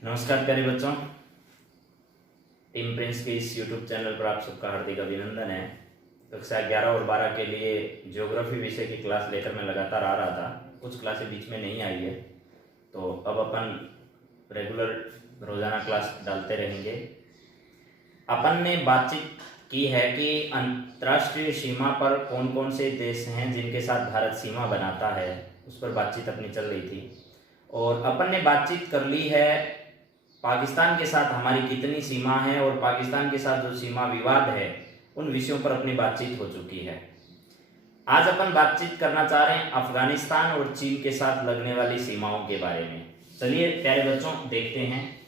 नमस्कार प्यारे बच्चों, टीम प्रिंस के इस यूट्यूब चैनल पर आप सबका हार्दिक अभिनंदन है। कक्षा 11 और 12 के लिए ज्योग्राफी विषय की क्लास लेकर मैं लगातार आ रहा था। कुछ क्लासें बीच में नहीं आई है, तो अब अपन रेगुलर रोजाना क्लास डालते रहेंगे। अपन ने बातचीत की है कि अंतर्राष्ट्रीय सीमा पर कौन कौन से देश हैं जिनके साथ भारत सीमा बनाता है, उस पर बातचीत अपनी चल रही थी। और अपन ने बातचीत कर ली है पाकिस्तान के साथ हमारी कितनी सीमा है, और पाकिस्तान के साथ जो सीमा विवाद है उन विषयों पर अपनी बातचीत हो चुकी है। आज अपन बातचीत करना चाह रहे हैं अफगानिस्तान और चीन के साथ लगने वाली सीमाओं के बारे में। चलिए प्यारे बच्चों देखते हैं।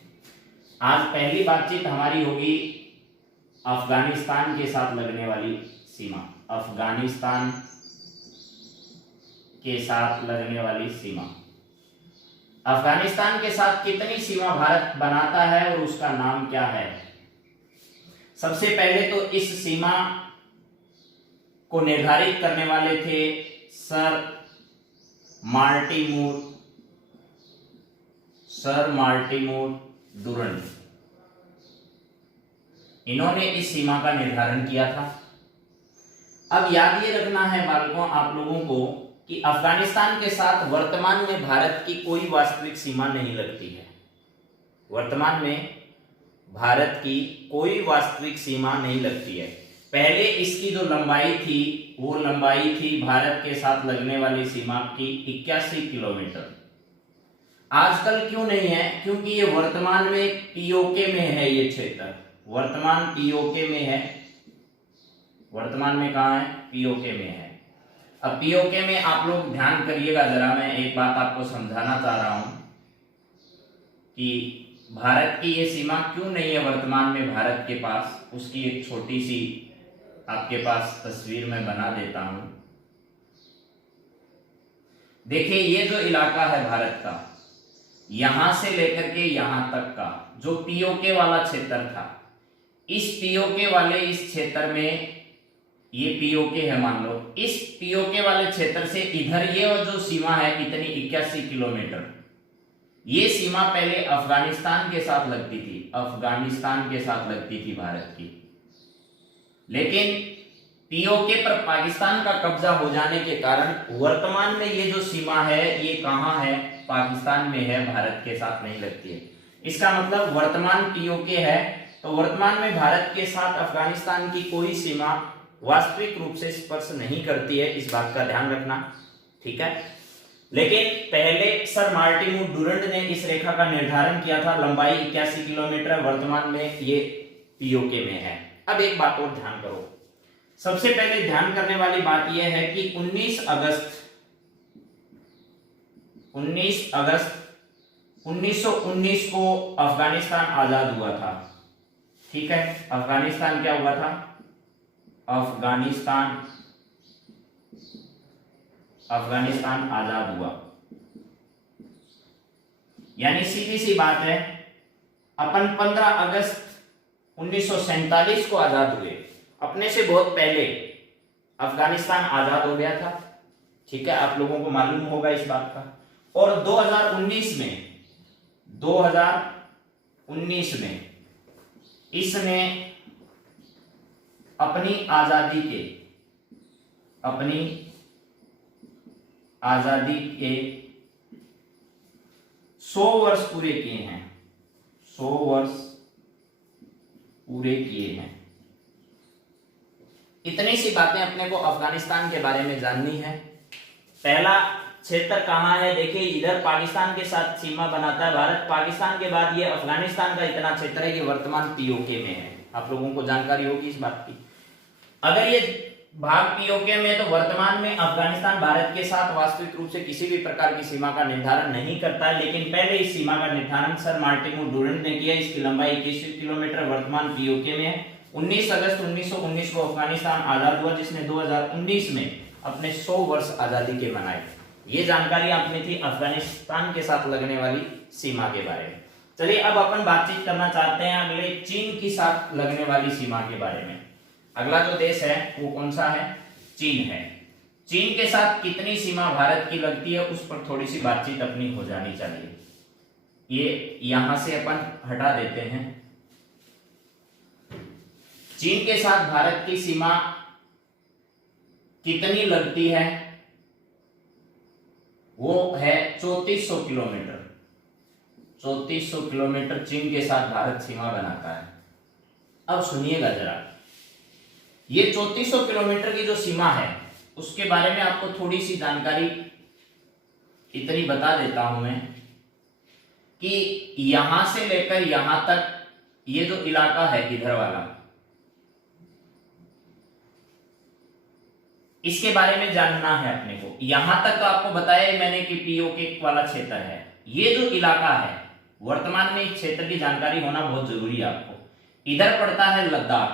आज पहली बातचीत हमारी होगी अफगानिस्तान के साथ लगने वाली सीमा। अफगानिस्तान के साथ लगने वाली सीमा। अफगानिस्तान के साथ कितनी सीमा भारत बनाता है और उसका नाम क्या है? सबसे पहले तो इस सीमा को निर्धारित करने वाले थे सर मार्टिमूर डुरंड। इन्होंने इस सीमा का निर्धारण किया था। अब याद ये रखना है बालकों आप लोगों को कि अफगानिस्तान के साथ वर्तमान में भारत की कोई वास्तविक सीमा नहीं लगती है। वर्तमान में भारत की कोई वास्तविक सीमा नहीं लगती है। पहले इसकी जो लंबाई थी वो लंबाई थी भारत के साथ लगने वाली सीमा की 81 किलोमीटर। आजकल क्यों नहीं है? क्योंकि ये वर्तमान में पीओके में है। ये क्षेत्र वर्तमान पीओके में है। वर्तमान में कहां है? पीओके में है। अब पीओके में आप लोग ध्यान करिएगा जरा, मैं एक बात आपको समझाना चाह रहा हूं कि भारत की ये सीमा क्यों नहीं है वर्तमान में भारत के पास। उसकी एक छोटी सी आपके पास तस्वीर मैं बना देता हूं। देखिए ये जो इलाका है भारत का, यहां से लेकर के यहां तक का जो पीओके वाला क्षेत्र था, इस पीओके वाले इस क्षेत्र में ये पीओके है मान लो, इस पीओके वाले क्षेत्र से इधर ये जो सीमा है कितनी 81 किलोमीटर। ये सीमा पहले अफगानिस्तान के साथ लगती थी, अफगानिस्तान के साथ लगती थी भारत की। लेकिन पीओके पर पाकिस्तान का कब्जा हो जाने के कारण वर्तमान में ये जो सीमा है ये कहां है? पाकिस्तान में है, भारत के साथ नहीं लगती है। इसका मतलब वर्तमान पीओके है तो वर्तमान में भारत के साथ अफगानिस्तान की कोई सीमा वास्तविक रूप से स्पर्श नहीं करती है। इस बात का ध्यान रखना, ठीक है। लेकिन पहले सर मार्टिमूर डुरंड ने इस रेखा का निर्धारण किया था। लंबाई 81 किलोमीटर, वर्तमान में ये पीओके में है। अब एक बात और ध्यान करो। सबसे पहले ध्यान करने वाली बात यह है कि 19 अगस्त 1919 को अफगानिस्तान आजाद हुआ था, ठीक है। अफगानिस्तान क्या हुआ था? अफगानिस्तान आजाद हुआ। यानी सीधी सी बात है, अपन 15 अगस्त 1947 को आजाद हुए। अपने से बहुत पहले अफगानिस्तान आजाद हो गया था, ठीक है। आप लोगों को मालूम होगा इस बात का। और 2019 में इसने अपनी आजादी के 100 वर्ष पूरे किए हैं। 100 वर्ष पूरे किए हैं। इतनी सी बातें अपने को अफगानिस्तान के बारे में जाननी है। पहला क्षेत्र कहां है? देखिए इधर पाकिस्तान के साथ सीमा बनाता है भारत। पाकिस्तान के बाद ये अफगानिस्तान का इतना क्षेत्र है कि वर्तमान पीओके में है। आप लोगों को जानकारी होगी इस बात की। अगर ये भाग पीओके में तो वर्तमान में अफगानिस्तान भारत के साथ वास्तविक रूप से किसी भी प्रकार की सीमा का निर्धारण नहीं करता है। लेकिन पहले इस सीमा का निर्धारण सर मार्टिमूर डुरंड ने किया। इसकी लंबाई 21 किलोमीटर, वर्तमान पीओके में है। 19 अगस्त 1919 को अफगानिस्तान आजाद हुआ, जिसने 2019 में अपने 100 वर्ष आजादी के मनाए। ये जानकारी आपने थी अफगानिस्तान के साथ लगने वाली सीमा के बारे में। चलिए अब अपन बातचीत करना चाहते हैं अगले चीन के साथ लगने वाली सीमा के बारे में। अगला जो देश है वो कौन सा है? चीन है। चीन के साथ कितनी सीमा भारत की लगती है उस पर थोड़ी सी बातचीत अपनी हो जानी चाहिए। ये यहां से अपन हटा देते हैं। चीन के साथ भारत की सीमा कितनी लगती है? वो है 3400 किलोमीटर। 3400 किलोमीटर चीन के साथ भारत सीमा बनाता है। अब सुनिएगा जरा, ये 3400 किलोमीटर की जो सीमा है उसके बारे में आपको थोड़ी सी जानकारी इतनी बता देता हूं मैं कि यहां से लेकर यहां तक ये जो इलाका है इधर वाला, इसके बारे में जानना है अपने को। यहां तक तो आपको बताया मैंने कि पीओके वाला क्षेत्र है। ये जो इलाका है वर्तमान में इस क्षेत्र की जानकारी होना बहुत जरूरी है आपको। इधर पड़ता है लद्दाख।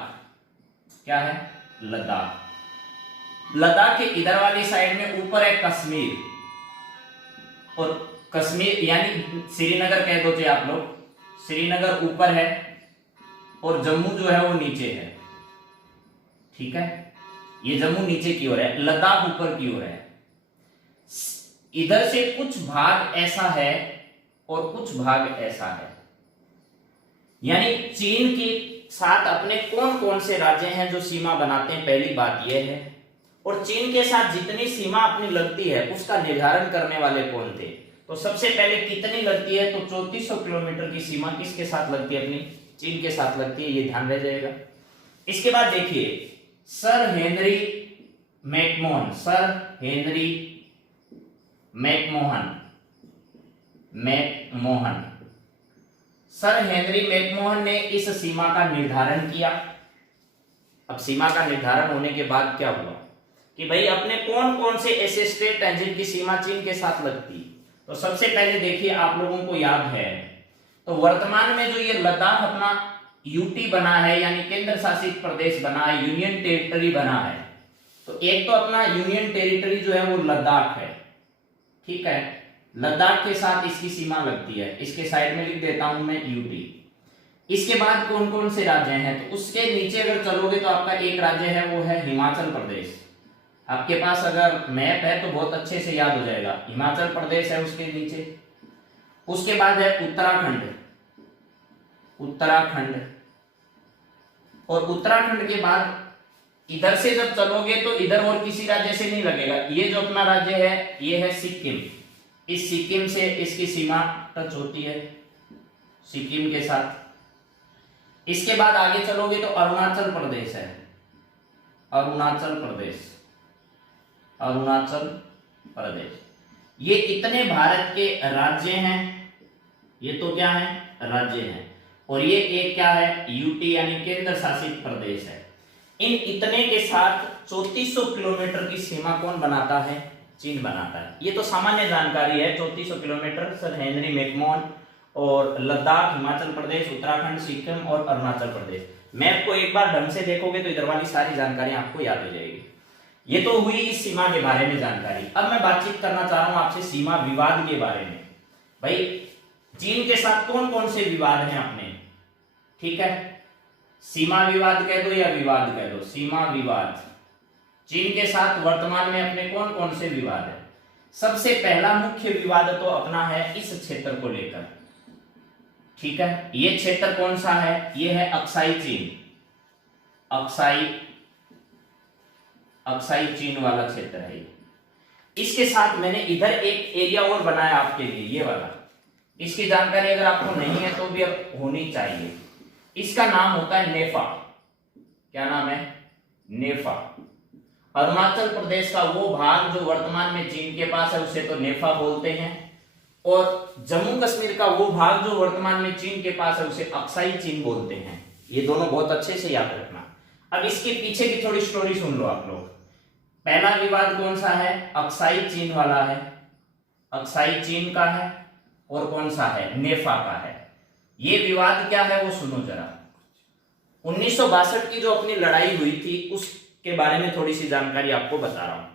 क्या है? लद्दाख। लद्दाख के इधर वाली साइड में ऊपर है कश्मीर, और कश्मीर यानी श्रीनगर कह दो आप लोग। श्रीनगर ऊपर है और जम्मू जो है वो नीचे है। ठीक है, ये जम्मू नीचे की ओर है, लद्दाख ऊपर की ओर है। इधर से कुछ भाग ऐसा है और कुछ भाग ऐसा है। यानी चीन के साथ अपने कौन कौन से राज्य हैं जो सीमा बनाते हैं, पहली बात यह है। और चीन के साथ जितनी सीमा अपनी लगती है उसका निर्धारण करने वाले कौन थे? तो सबसे पहले कितनी लगती है? तो 3400 किलोमीटर की सीमा किसके साथ लगती है? अपनी चीन के साथ लगती है, ये ध्यान रह जाएगा। इसके बाद देखिए sir Henry McMahon, sir Henry McMahon, sir Henry McMahon ने इस सीमा का निर्धारण किया। अब सीमा का निर्धारण होने के बाद क्या हुआ कि भाई अपने कौन कौन से ऐसे स्टेट हैं जिनकी सीमा चीन के साथ लगती। तो सबसे पहले देखिए, आप लोगों को याद है तो वर्तमान में जो ये लद्दाख अपना यूटी बना है यानी केंद्र शासित प्रदेश बना है, यूनियन टेरिटरी बना है। तो एक तो अपना यूनियन टेरिटरी जो है वो लद्दाख है। ठीक है, लद्दाख के साथ इसकी सीमा लगती है। इसके साइड में लिख देता हूं मैं यूटी। इसके बाद कौन कौन से राज्य हैं? तो उसके नीचे अगर चलोगे तो आपका एक राज्य है वो है हिमाचल प्रदेश। आपके पास अगर मैप है तो बहुत अच्छे से याद हो जाएगा। हिमाचल प्रदेश है उसके नीचे। उसके बाद है उत्तराखंड, और उत्तराखंड के बाद इधर से जब चलोगे तो इधर और किसी राज्य से नहीं लगेगा। ये जो अपना राज्य है ये है सिक्किम। इस सिक्किम से इसकी सीमा टच होती है सिक्किम के साथ। इसके बाद आगे चलोगे तो अरुणाचल प्रदेश है, अरुणाचल प्रदेश। ये इतने भारत के राज्य हैं। ये तो क्या है? राज्य हैं। और ये एक क्या है? यूटी यानी केंद्र शासित प्रदेश है। इन इतने के साथ 3400 किलोमीटर की सीमा कौन बनाता है? चीन बनाता है। ये तो सामान्य जानकारी है। 3400 किलोमीटर सर हेनरी मैकमोहन, और लद्दाख, हिमाचल प्रदेश, उत्तराखंड, सिक्किम और अरुणाचल प्रदेश। मैप को एक बार ढंग से देखोगे तो इधर वाली सारी जानकारी आपको याद हो जाएगी। ये तो हुई इस सीमा के बारे में जानकारी। अब मैं बातचीत करना चाह रहा हूं आपसे सीमा विवाद के बारे में। भाई चीन के साथ कौन कौन से विवाद हैं अपने? ठीक है, सीमा विवाद कह दो या विवाद कह दो, सीमा विवाद। चीन के साथ वर्तमान में अपने कौन कौन से विवाद है? सबसे पहला मुख्य विवाद तो अपना है इस क्षेत्र को लेकर। ठीक है, ये क्षेत्र कौन सा है? ये है अक्साई चीन। अक्साई चीन वाला क्षेत्र है। इसके साथ मैंने इधर एक एरिया और बनाया आपके लिए, ये वाला। इसकी जानकारी अगर आपको नहीं है तो भी अब होनी चाहिए। इसका नाम होता है नेफा। क्या नाम है? नेफा। अरुणाचल प्रदेश का वो भाग जो वर्तमान में चीन के पास है उसे तो नेफा बोलते हैं, और जम्मू कश्मीर का वो भाग जो वर्तमान में चीन के पास है उसे अक्साई चीन बोलते हैं। ये दोनों बहुत अच्छे से याद रखना। अब इसके पीछे की थोड़ी स्टोरी सुन लो आप लोग। पहला विवाद कौन सा है? अक्साई चीन वाला है, अक्साई चीन का है, और कौन सा है? नेफा का है। ये विवाद क्या है वो सुनो जरा। 1962 की जो अपनी लड़ाई हुई थी उसके बारे में थोड़ी सी जानकारी आपको बता रहा हूं।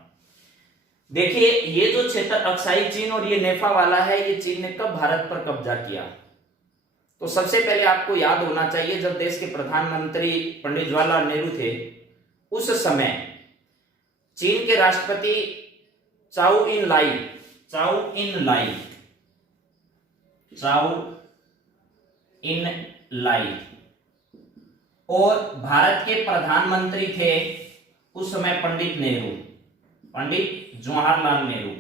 देखिए ये जो क्षेत्र अक्साई चीन और ये नेफा वाला है, ये चीन ने कब भारत पर कब्जा किया? तो सबसे पहले आपको याद होना चाहिए जब देश के प्रधानमंत्री पंडित जवाहरलाल नेहरू थे उस समय चीन के राष्ट्रपति चाउ इन लाई चाउ इन लाई, और भारत के प्रधानमंत्री थे उस समय पंडित नेहरू, पंडित जवाहरलाल नेहरू।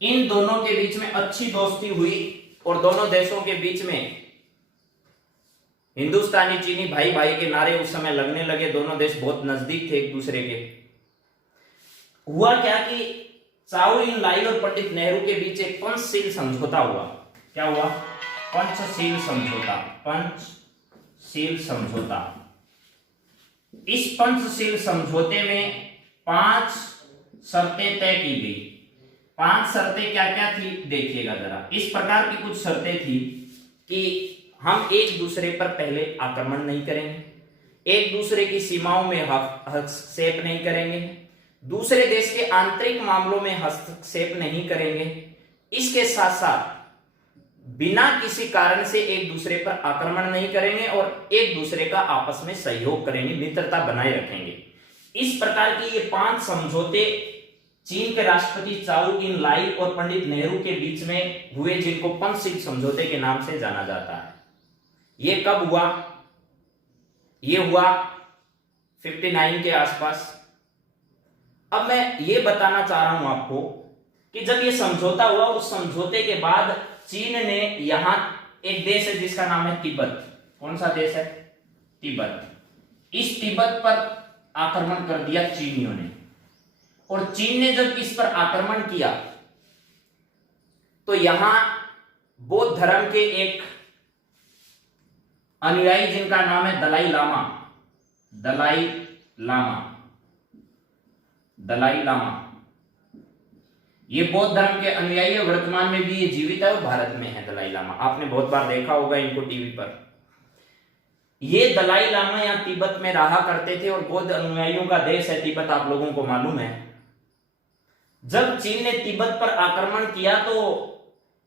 इन दोनों के बीच में अच्छी दोस्ती हुई और दोनों देशों के बीच में हिंदुस्तानी चीनी भाई भाई के नारे उस समय लगने लगे। दोनों देश बहुत नजदीक थे एक दूसरे के। हुआ क्या कि चाउ इन लाई और पंडित नेहरू के बीच एक पंचशील समझौता हुआ। क्या हुआ? पंचशील समझौता। पंचशील समझौता। इस पंचशील समझौते में 5 शर्तें तय की गई। 5 शर्तें क्या क्या थी देखिएगा जरा। इस प्रकार की कुछ शर्तें थी कि हम एक दूसरे पर पहले आक्रमण नहीं करेंगे, एक दूसरे की सीमाओं में हस्तक्षेप नहीं करेंगे, दूसरे देश के आंतरिक मामलों में हस्तक्षेप नहीं करेंगे, इसके साथ साथ बिना किसी कारण से एक दूसरे पर आक्रमण नहीं करेंगे और एक दूसरे का आपस में सहयोग करेंगे, मित्रता बनाए रखेंगे। इस प्रकार की ये 5 समझौते चीन के राष्ट्रपति चाउ इन लाई और पंडित नेहरू के बीच में हुए, जिनको पंचशील समझौते के नाम से जाना जाता है। ये कब हुआ? ये हुआ 59 के आसपास। अब मैं ये बताना चाह रहा हूं आपको कि जब ये समझौता हुआ, उस समझौते के बाद चीन ने यहां एक देश है जिसका नाम है तिब्बत। कौन सा देश है? तिब्बत। इस तिब्बत पर आक्रमण कर दिया चीनियों ने। और चीन ने जब इस पर आक्रमण किया तो यहां बौद्ध धर्म के एक अनुयायी जिनका नाम है दलाई लामा, दलाई लामा, दलाई लामा, ये बौद्ध धर्म के अनुयायी है। वर्तमान में भी ये जीवित है और भारत में है दलाई लामा। आपने बहुत बार देखा होगा इनको टीवी पर। ये दलाई लामा यहाँ तिब्बत में रहा करते थे और बौद्ध अनुयायियों का देश है तिब्बत, आप लोगों को मालूम है। जब चीन ने तिब्बत पर आक्रमण किया तो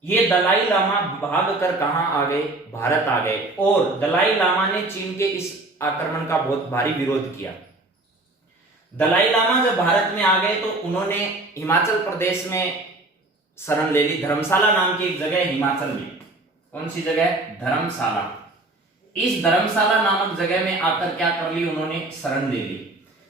ये दलाई लामा भाग कर कहां आ गए? भारत आ गए। और दलाई लामा ने चीन के इस आक्रमण का बहुत भारी विरोध किया। दलाई लामा जब भारत में आ गए तो उन्होंने हिमाचल प्रदेश में शरण ले ली। धर्मशाला नाम की एक जगह है हिमाचल में। कौन सी जगह? धर्मशाला। इस धर्मशाला नामक जगह में आकर क्या कर ली उन्होंने? शरण ले ली।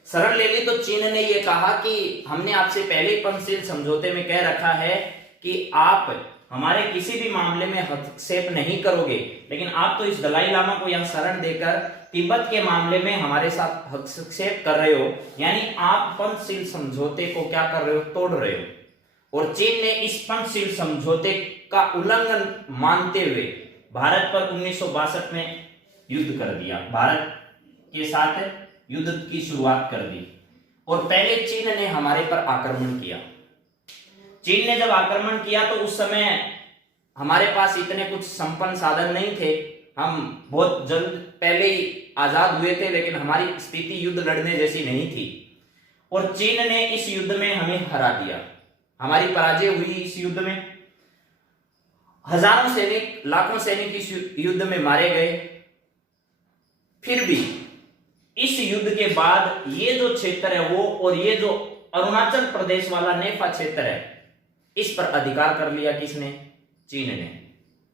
शरण ले ली तो चीन ने यह कहा कि हमने आपसे पहले ही पंचशील समझौते में कह रखा है कि आप हमारे किसी भी मामले में हस्तक्षेप नहीं करोगे, लेकिन आप तो इस दलाई लामा को यहां शरण देकर तिब्बत के मामले में हमारे साथ हस्तक्षेप कर रहे हो, यानी आप पंचशील समझौते को क्या कर रहे हो? तोड़ रहे हो। और चीन ने इस पंचशील समझौते का उल्लंघन मानते हुए भारत पर 1962 में युद्ध कर दिया। भारत के साथ युद्ध की शुरुआत कर दी और पहले चीन ने हमारे पर आक्रमण किया। चीन ने जब आक्रमण किया तो उस समय हमारे पास इतने कुछ संपन्न साधन नहीं थे। हम बहुत जल्द पहले ही आजाद हुए थे, लेकिन हमारी स्थिति युद्ध लड़ने जैसी नहीं थी और चीन ने इस युद्ध में हमें हरा दिया। हमारी पराजय हुई इस युद्ध में। हजारों सैनिक, लाखों सैनिक इस युद्ध में मारे गए। फिर भी इस युद्ध के बाद ये जो क्षेत्र है वो, और ये जो अरुणाचल प्रदेश वाला नेफा क्षेत्र है, इस पर अधिकार कर लिया किसने? चीन ने।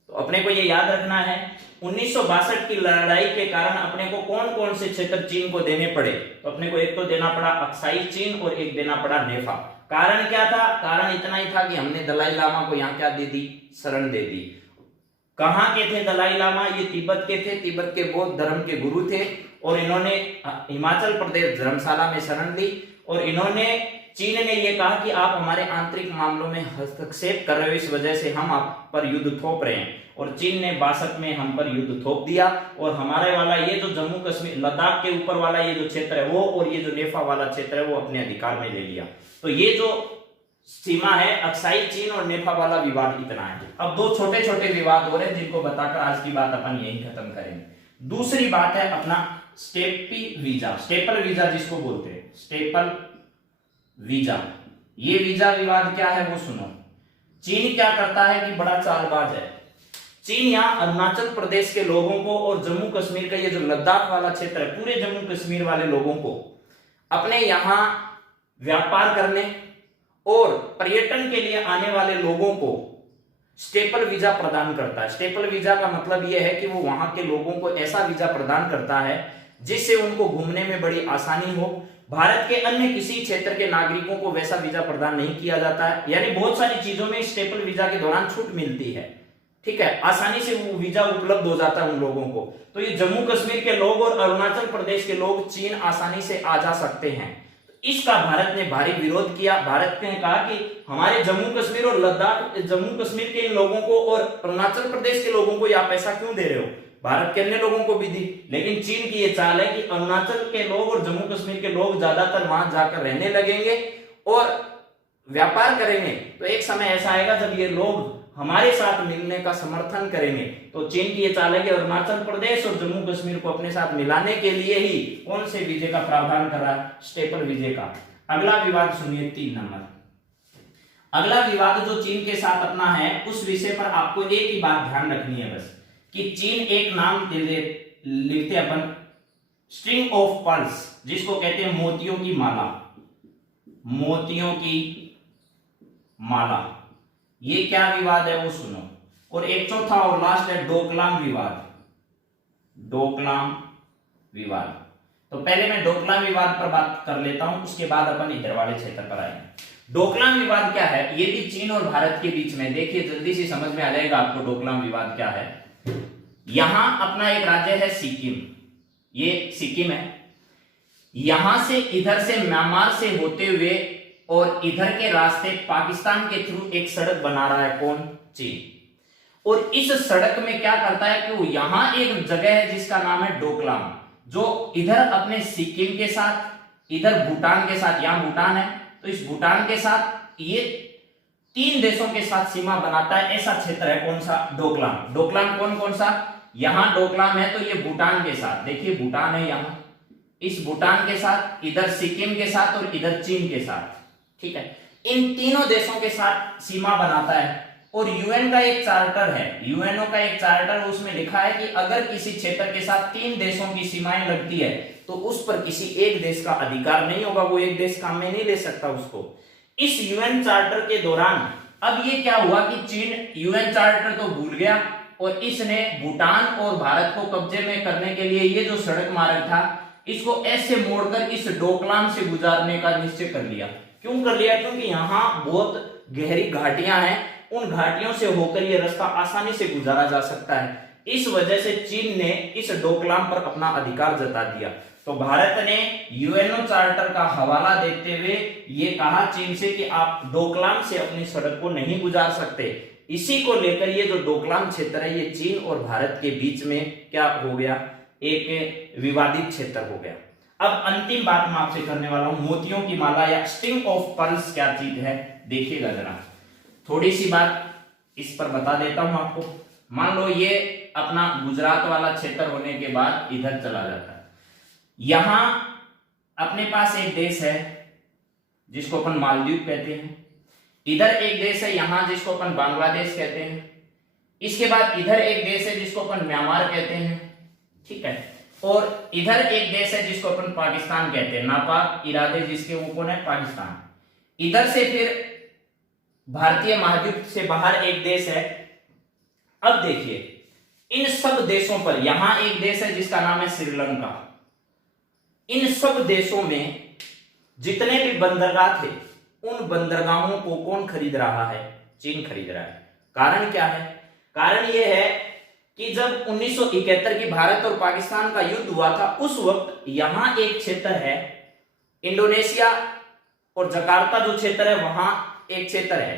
तो अपने को ये याद रखना है 1962 की लड़ाई के कारण अपने को कौन कौन से क्षेत्र चीन को देने पड़े? तो अपने को एक तो देना पड़ा अक्साई चीन और एक देना पड़ा नेफा। कारण क्या था? कारण इतना ही था कि हमने दलाई लामा को यहाँ क्या दे दी? शरण दे दी। कहां के थे दलाई लामा? ये तिब्बत के थे। तिब्बत के बौद्ध धर्म के गुरु थे और इन्होंने हिमाचल प्रदेश धर्मशाला में शरण ली और इन्होंने, चीन ने यह कहा कि आप हमारे आंतरिक मामलों में हस्तक्षेप कर रहे हो, इस वजह से हम आप पर युद्ध थोप रहे हैं। और चीन ने 62 में हम पर युद्ध थोप दिया और हमारे वाला ये जो जम्मू कश्मीर, लद्दाख के ऊपर वाला ये जो क्षेत्र है वो, और ये जो नेफा वाला क्षेत्र है वो अपने अधिकार में ले लिया। तो ये जो सीमा है अक्साई चीन और नेफा वाला विवाद इतना है। अब दो छोटे छोटे विवाद हो रहे हैं जिनको बताकर आज की बात अपन यही खत्म करेंगे। दूसरी बात है अपना स्टेपी वीजा, स्टेपल वीजा जिसको बोलते हैं, स्टेपल वीजा। ये वीजा विवाद क्या है वो सुनो। चीन क्या करता है कि बड़ा चालबाज है। चीन यहाँ अरुणाचल प्रदेश के लोगों को और जम्मू कश्मीर का ये जो लद्दाख वाला क्षेत्र है, पूरे जम्मू कश्मीर वाले लोगों को अपने यहाँ व्यापार करने और पर्यटन के लिए आने वाले लोगों को स्टेपल वीजा प्रदान करता है। स्टेपल वीजा का मतलब यह है कि वो वहां के लोगों को ऐसा वीजा प्रदान करता है जिससे उनको घूमने में बड़ी आसानी हो। भारत के अन्य किसी क्षेत्र के नागरिकों को वैसा वीजा प्रदान नहीं किया जाता है, यानी बहुत सारी चीजों में स्टेपल वीजा के दौरान छूट मिलती है, ठीक है, आसानी से वो वीजा उपलब्ध हो जाता है उन लोगों को। तो ये जम्मू कश्मीर के लोग और अरुणाचल प्रदेश के लोग चीन आसानी से आ जा सकते हैं। इसका भारत ने भारी विरोध किया। भारत ने कहा कि हमारे जम्मू कश्मीर और लद्दाख, जम्मू कश्मीर के इन लोगों को और अरुणाचल प्रदेश के लोगों को आप ऐसा क्यों दे रहे हो? भारत के अन्य लोगों को भी दी, लेकिन चीन की ये चाल है कि अरुणाचल के लोग और जम्मू कश्मीर के लोग ज्यादातर वहां जाकर रहने लगेंगे और व्यापार करेंगे। तो एक समय ऐसा आएगा जब ये लोग हमारे साथ मिलने का समर्थन करेंगे। तो चीन की ये चाल है कि अरुणाचल प्रदेश और जम्मू कश्मीर को अपने साथ मिलाने के लिए ही कौन से वीजे का प्रावधान कर रहा है? स्टेपल वीजे का। अगला विवाद सुनिए 3 नंबर। अगला विवाद जो चीन के साथ अपना है, उस विषय पर आपको एक ही बात ध्यान रखनी है बस, कि चीन एक नाम लिखते अपन स्ट्रिंग ऑफ पर्ल्स, जिसको कहते हैं मोतियों की माला। मोतियों की माला, ये क्या विवाद है वो सुनो। और एक चौथा और लास्ट है डोकलाम विवाद। डोकलाम विवाद, तो पहले मैं डोकलाम विवाद पर बात कर लेता हूं, उसके बाद अपन इधर वाले क्षेत्र पर आएंगे। डोकलाम विवाद क्या है? ये भी चीन और भारत के बीच में, देखिए जल्दी से समझ में आ जाएगा आपको डोकलाम विवाद क्या है। यहां अपना एक राज्य है सिक्किम, ये सिक्किम है। यहां से इधर से म्यांमार से होते हुए और इधर के रास्ते पाकिस्तान के थ्रू एक सड़क बना रहा है, कौन? चीन। और इस सड़क में क्या करता है कि वो यहां एक जगह है जिसका नाम है डोकलाम, जो इधर अपने सिक्किम के साथ, इधर भूटान के साथ, यहां भूटान है तो इस भूटान के साथ ये 3 देशों के साथ सीमा बनाता है। ऐसा क्षेत्र है कौन सा? डोकलाम। डोकलाम कौन कौन सा? यहां डोकलाम है तो ये भूटान के साथ, देखिए भूटान है यहां, इस भूटान के साथ, इधर सिक्किम के साथ और इधर चीन के साथ, ठीक है। इन तीनों देशों के साथ सीमा बनाता है। और यूएन का एक चार्टर है, यूएनओ का एक चार्टर, उसमें लिखा है कि अगर किसी क्षेत्र के साथ 3 देशों की सीमाएं लगती है तो उस पर किसी एक देश का अधिकार नहीं होगा, वो एक देश काम में नहीं ले सकता उसको। इस यूएन चार्टर के दौरान अब ये क्या हुआ कि चीन यूएन चार्टर तो भूल गया और इसने भूटान और भारत को कब्जे में करने के लिए ये जो सड़क मार्ग था इसको ऐसे मोड़कर इस डोकलाम से गुजारने का निश्चय कर लिया। क्यों कर लिया? क्योंकि यहाँ बहुत गहरी घाटियां हैं, उन घाटियों से होकर ये रास्ता आसानी से गुजारा जा सकता है। इस वजह से चीन ने इस डोकलाम पर अपना अधिकार जता दिया। तो भारत ने यूएनओ चार्टर का हवाला देते हुए ये कहा चीन से कि आप डोकलाम से अपनी सड़क को नहीं गुजार सकते। इसी को लेकर ये जो डोकलाम क्षेत्र है ये चीन और भारत के बीच में क्या हो गया? एक विवादित क्षेत्र हो गया। अब अंतिम बात मैं आपसे करने वाला हूं, मोतियों की माला या स्ट्रिंग ऑफ पर्ल्स क्या चीज है, देखिएगा जरा। थोड़ी सी बात इस पर बता देता हूं आपको। मान लो ये अपना गुजरात वाला क्षेत्र होने के बाद इधर चला जाता है। यहां अपने पास एक देश है जिसको अपन मालदीव कहते हैं, इधर एक देश है यहां जिसको अपन बांग्लादेश कहते हैं, इसके बाद इधर एक देश है जिसको अपन म्यांमार कहते हैं, ठीक है, और इधर एक देश है जिसको अपन पाकिस्तान कहते हैं, नापाक इरादे जिसके वो कौन है? पाकिस्तान। इधर से फिर भारतीय महाद्वीप से बाहर एक देश है। अब देखिए इन सब देशों पर, यहां एक देश है जिसका नाम है श्रीलंका। इन सब देशों में जितने भी बंदरगाह थे उन बंदरगाहों को कौन खरीद रहा है? चीन खरीद रहा है। कारण क्या है? कारण यह है कि जब 1971 की भारत और पाकिस्तान का युद्ध हुआ था उस वक्त यहां एक क्षेत्र है, इंडोनेशिया और जकार्ता जो क्षेत्र है वहां एक क्षेत्र है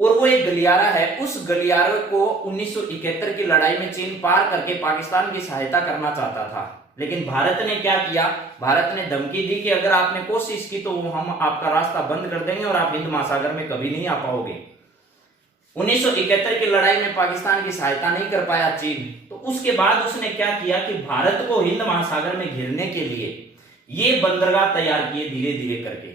और वो एक गलियारा है। उस गलियारे को 1971 की लड़ाई में चीन पार करके पाकिस्तान की सहायता करना चाहता था, लेकिन भारत ने क्या किया? भारत ने धमकी दी कि अगर आपने कोशिश की तो हम आपका रास्ता बंद कर देंगे और आप हिंद महासागर में कभी नहीं आ पाओगे। 1971 की लड़ाई में पाकिस्तान की सहायता नहीं कर पाया चीन, तो उसके बाद उसने क्या किया कि भारत को हिंद महासागर में घेरने के लिए ये बंदरगाह तैयार किए धीरे धीरे करके,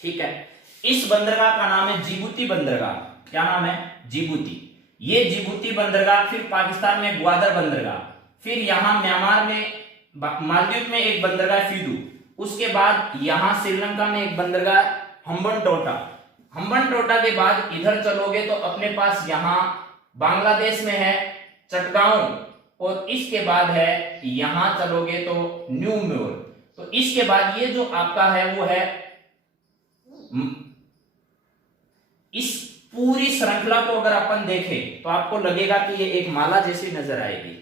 ठीक है। इस बंदरगाह का नाम है जिबूती बंदरगाह। क्या नाम है? जिबूती। ये जिबूती बंदरगाह, फिर पाकिस्तान में ग्वादर बंदरगाह, फिर यहां म्यांमार में मालदीव में एक बंदरगाह फिदू, उसके बाद यहां श्रीलंका में एक बंदरगाह हम्बनटोटा। हम्बनटोटा के बाद इधर चलोगे तो अपने पास यहां बांग्लादेश में है चटगांव, और इसके बाद है यहां चलोगे तो न्यू म्योर। तो इसके बाद ये जो आपका है वो है, इस पूरी श्रृंखला को अगर अपन देखें तो आपको लगेगा कि ये एक माला जैसी नजर आएगी।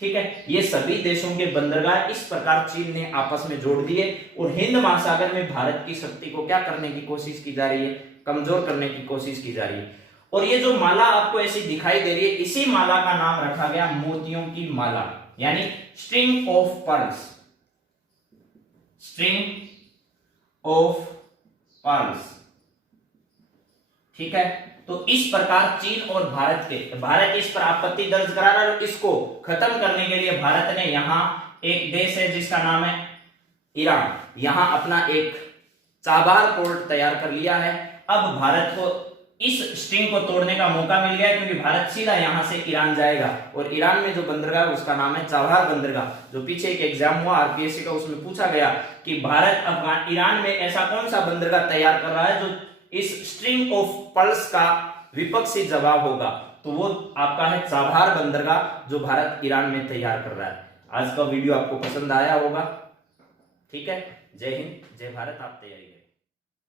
ठीक है, ये सभी देशों के बंदरगाह इस प्रकार चीन ने आपस में जोड़ दिए और हिंद महासागर में भारत की शक्ति को क्या करने की कोशिश की जा रही है, कमजोर करने की कोशिश की जा रही है। और ये जो माला आपको ऐसी दिखाई दे रही है, इसी माला का नाम रखा गया मोतियों की माला, यानी string of pearls, string of pearls. ठीक है, तो इस प्रकार चीन और भारत इस पर आपत्ति दर्ज करा रहा है, और इसको खत्म करने के लिए भारत ने यहां एक देश है जिसका नाम है ईरान, यहां अपना एक चाबार पोर्ट तैयार कर लिया है। अब भारत को इस स्ट्रिंग को तोड़ने का मौका मिल गया, क्योंकि भारत सीधा यहां से ईरान जाएगा, और ईरान में जो बंदरगाह उसका नाम है चाबहार बंदरगाह। जो पीछे एक एग्जाम हुआ आरपीएससी का, उसमें पूछा गया कि भारत ईरान में ऐसा कौन सा बंदरगाह तैयार कर रहा है जो इस स्ट्रिंग ऑफ पर्ल्स का विपक्षी जवाब होगा, तो वो आपका है चाबहार बंदरगाह जो भारत ईरान में तैयार कर रहा है। आज का वीडियो आपको पसंद आया होगा। ठीक है, जय हिंद, जय भारत। आप तैयारी